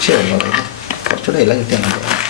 切了嘛？我这一来就了。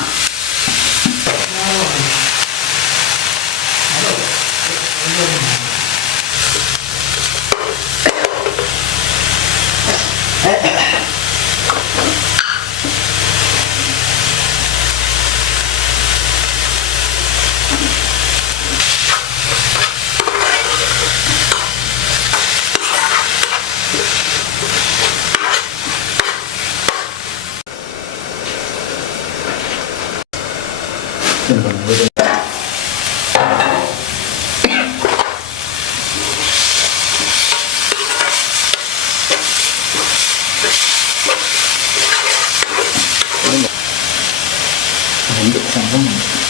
嗯。有点像蜂蜜。